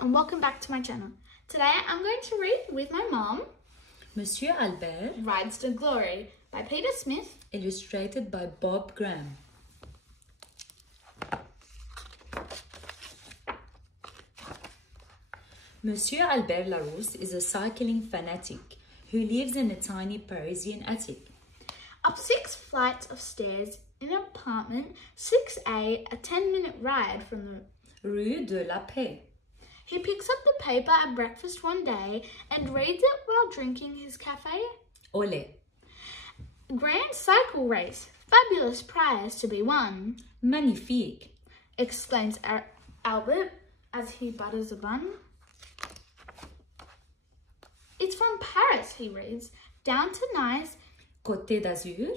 and welcome back to my channel. Today I'm going to read with my mom Monsieur Albert Rides to Glory by Peter Smith, illustrated by Bob Graham. Monsieur Albert Larousse is a cycling fanatic who lives in a tiny Parisian attic. Up 6 flights of stairs in an apartment 6A, a 10-minute ride from the Rue de la Paix. He picks up the paper at breakfast one day and reads it while drinking his cafe. Olé. Grand cycle race, fabulous prize to be won. Magnifique, exclaims Albert as he butters a bun. It's from Paris, he reads, down to Nice. Côte d'Azur.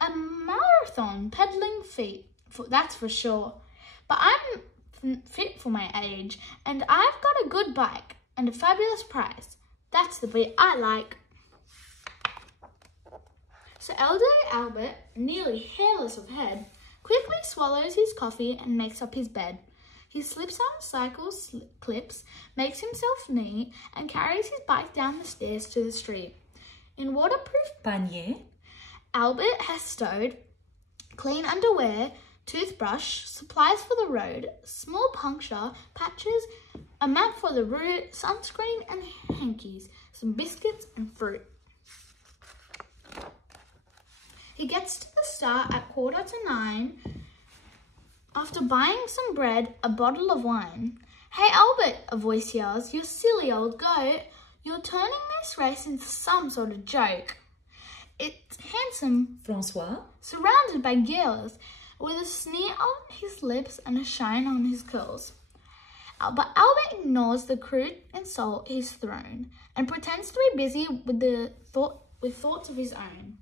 A marathon pedaling feat, that's for sure. But I'm fit for my age, and I've got a good bike and a fabulous prize. That's the bit I like. So elderly Albert, nearly hairless of head, quickly swallows his coffee and makes up his bed. He slips on cycle clips, makes himself neat, and carries his bike down the stairs to the street. In waterproof Panier. Albert has stowed clean underwear, toothbrush, supplies for the road, small puncture patches, a map for the route, sunscreen and hankies, some biscuits and fruit. He gets to the start at 9:15. After buying some bread, a bottle of wine. Hey Albert, a voice yells, you silly old goat. You're turning this race into some sort of joke. It's handsome François, surrounded by girls, with a sneer on his lips and a shine on his curls. But Albert ignores the crude insult he's thrown and pretends to be busy with thoughts of his own.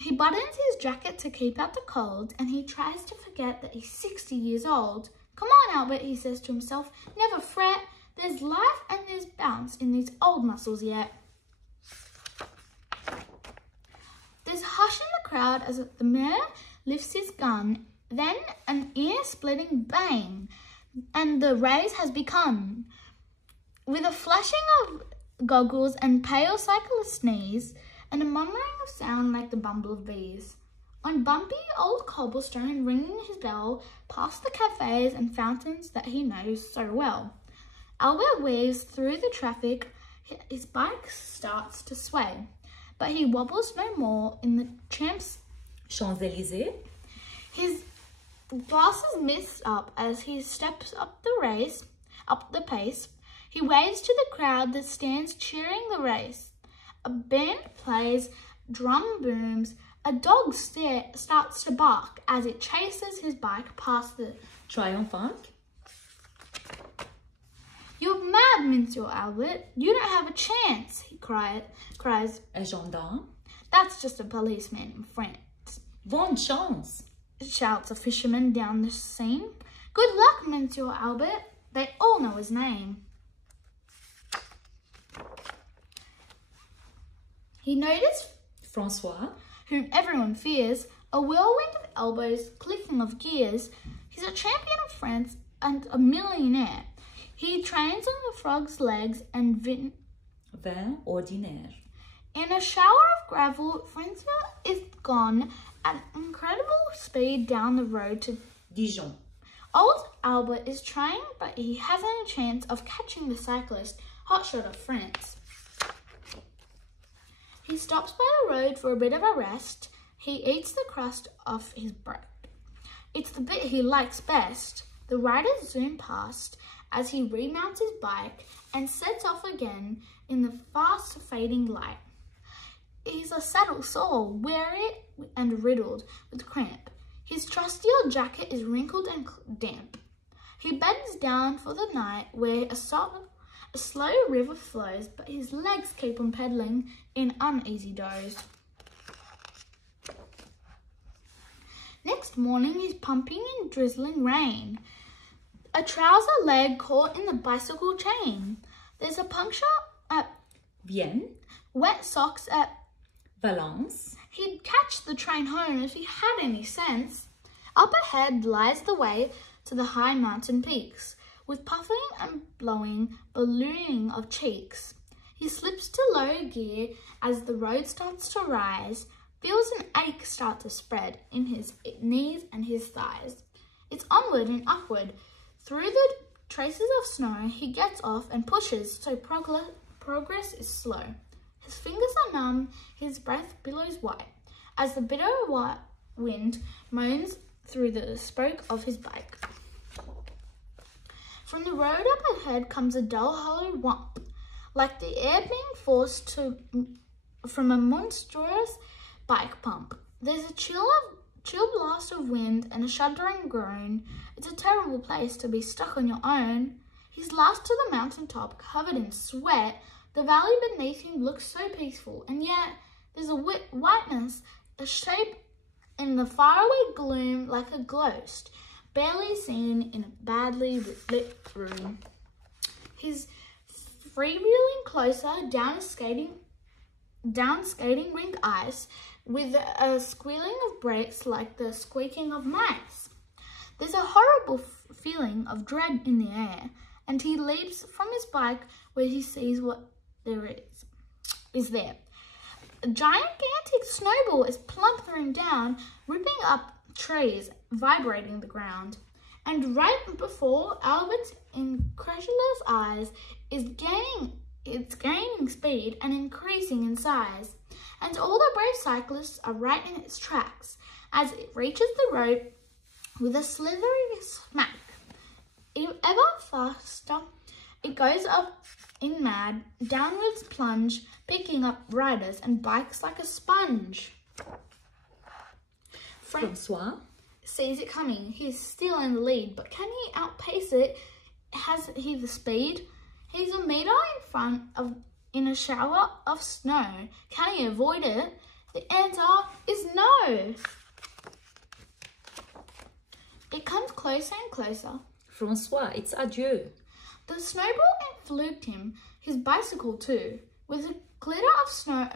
He buttons his jacket to keep out the cold, and he tries to forget that he's 60 years old. Come on, Albert, he says to himself, never fret. There's life and there's bounce in these old muscles yet. There's a hush in the crowd as the mayor lifts his gun, then an ear-splitting bang, and the race has begun. With a flashing of goggles and pale cyclist sneeze, and a murmuring of sound like the bumble of bees. On bumpy old cobblestone, ringing his bell, past the cafes and fountains that he knows so well. Albert weaves through the traffic. His bike starts to sway, but he wobbles no more in the tramp's Champs-Élysées. His glasses mist up as he steps up the pace. He waves to the crowd that stands cheering the race. A band plays, drum booms, a dog starts to bark as it chases his bike past the Triomphant. You're mad, Monsieur Albert. You don't have a chance, he cries. Un gendarme. That's just a policeman in France. Bonne chance, shouts a fisherman down the scene. Good luck, Monsieur Albert. They all know his name. He noticed François, whom everyone fears, a whirlwind of elbows, clicking of gears. He's a champion of France and a millionaire. He trains on the frog's legs and vin ordinaire. In a shower of gravel, François is gone at incredible speed down the road to Dijon. Old Albert is trying, but he hasn't a chance of catching the cyclist, hotshot of France. He stops by the road for a bit of a rest. He eats the crust off his bread. It's the bit he likes best. The riders zoom past as he remounts his bike and sets off again in the fast fading light. He's a saddle sore, weary and riddled with cramp. His trusty old jacket is wrinkled and damp. He beds down for the night where a slow river flows, but his legs keep on pedaling in uneasy doze. Next morning, he's pumping in drizzling rain. A trouser leg caught in the bicycle chain. There's a puncture at Vienne. Wet socks at Valence. He'd catch the train home if he had any sense. Up ahead lies the way to the high mountain peaks, with puffing and blowing, ballooning of cheeks. He slips to low gear as the road starts to rise, feels an ache start to spread in his knees and his thighs. It's onward and upward. Through the traces of snow, he gets off and pushes, so progress is slow. His fingers are numb, his breath billows white, as the bitter white wind moans through the spoke of his bike. From the road up ahead comes a dull, hollow whump, like the air being forced from a monstrous bike pump. There's a chill blast of wind and a shuddering groan. It's a terrible place to be stuck on your own. He's last to the mountaintop, covered in sweat. The valley beneath him looks so peaceful, and yet there's a whiteness, a shape in the faraway gloom like a ghost, barely seen in a badly lit room. He's freewheeling closer down skating rink ice with a squealing of brakes like the squeaking of mice. There's a horrible feeling of dread in the air, and he leaps from his bike where he sees what there is there. A gigantic snowball is plumping down, ripping up trees, vibrating the ground. And right before Albert's incredulous eyes is gaining speed and increasing in size. And all the brave cyclists are right in its tracks as it reaches the road with a slithering smack. Ever faster, it goes up in mad, downwards plunge, picking up riders and bikes like a sponge. Francois sees it coming. He's still in the lead, but can he outpace it? Has he the speed? He's a meter in front in a shower of snow. Can he avoid it? The answer is no. It comes closer and closer. Francois, it's adieu. The snowball influed him, his bicycle too, with a glitter of snow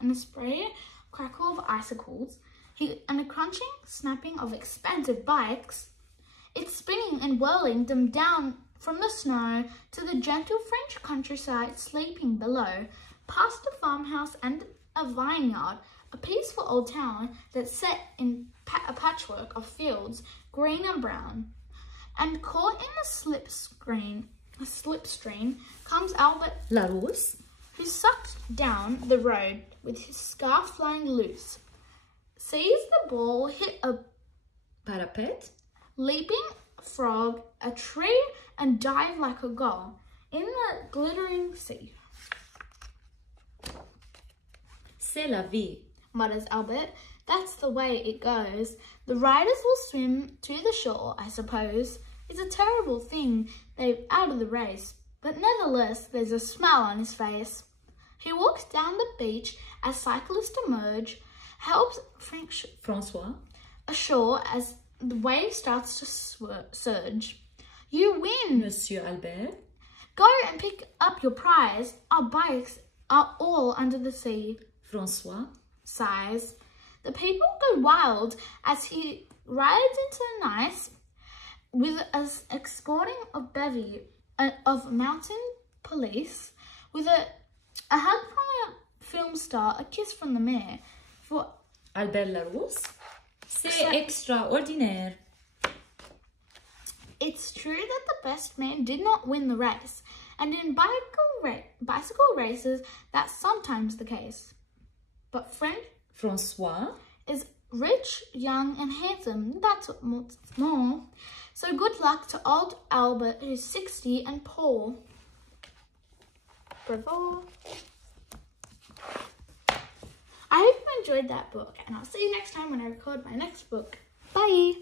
and a spray crackle of icicles, and a crunching, snapping of expansive bikes. It's spinning and whirling them down from the snow to the gentle French countryside sleeping below, past a farmhouse and a vineyard, a peaceful old town that's set in a patchwork of fields, green and brown. And caught in the slipstream comes Albert Larousse, who sucked down the road with his scarf flying loose, sees the ball hit a parapet, leaping frog, a tree, and dive like a gull in the glittering sea. C'est la vie, mutters Albert. That's the way it goes. The riders will swim to the shore, I suppose. It's a terrible thing they're out of the race, but nevertheless there's a smile on his face. He walks down the beach as cyclists emerge, helps Francois ashore as the wave starts to surge. You win, Monsieur Albert. Go and pick up your prize. Our bikes are all under the sea. Francois sighs. The people go wild as he rides into the night with an escorting of bevy of mountain police, with a hug from a film star, a kiss from the mayor. For Albert Larousse, c'est extraordinaire. It's true that the best man did not win the race, and in bicycle races, that's sometimes the case. But Francois is rich, young, and handsome. That's what's more. So good luck to old Albert, who's 60 and poor. Bravo. I hope you enjoyed that book, and I'll see you next time when I record my next book. Bye!